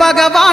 பகவான்